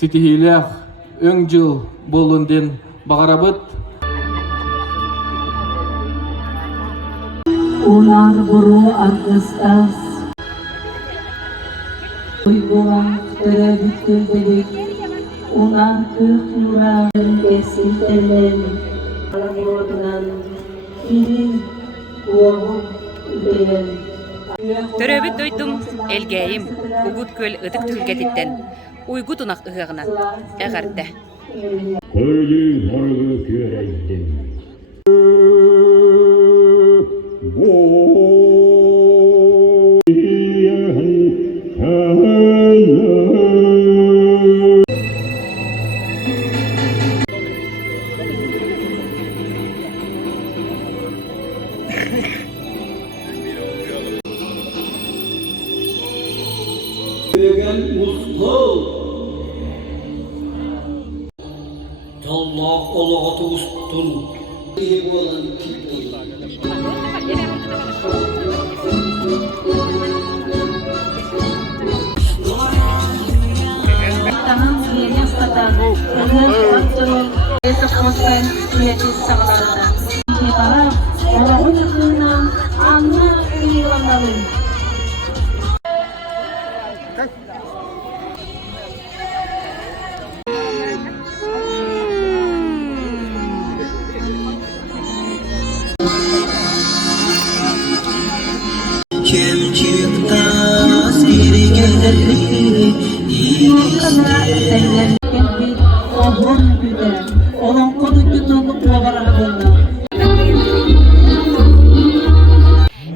Sitihileh öň jyl bolundan bagarabyt. Ular buru agustas uygulan terebütül dedik. Ular kök yuran kesiltelen alamurdunan kiri uğun üdelen. Төрөбүт дойдум элгейим угут көл ытык түлгетиттен уйгут унак ыгыгынан эгерде. Köylü göreydim. Gel usta. Allah Allah'a ustun. İyi olan kimdir? Tangan sendirinya setelah dengan faktor kesepuan menjadi saudara. Sementara orang udah anak pilihan lain. Kim çıktas geri gelir Orang kudu tutup babarak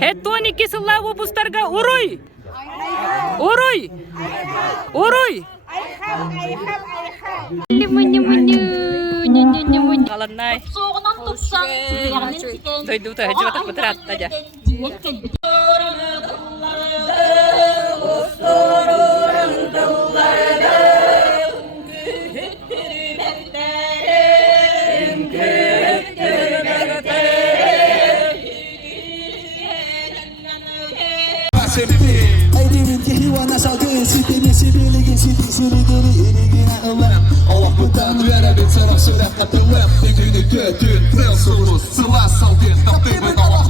Хеттон ики сыллабы бустарга уруй! Уруй! Уруй! Қаланнай. Дойду та жотак батрат тажа. Aydimin kehiwana salgın Sitemesi birligin sitisini geri iligine ılım Allah budan verabit saraf surat katılım Degrini götün Vel sorus Sıla salgın Taptibin Allah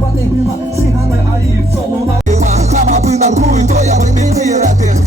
Patih bima Sihanı ayıp soluna Tama bınar huy Doyarım beni yaratin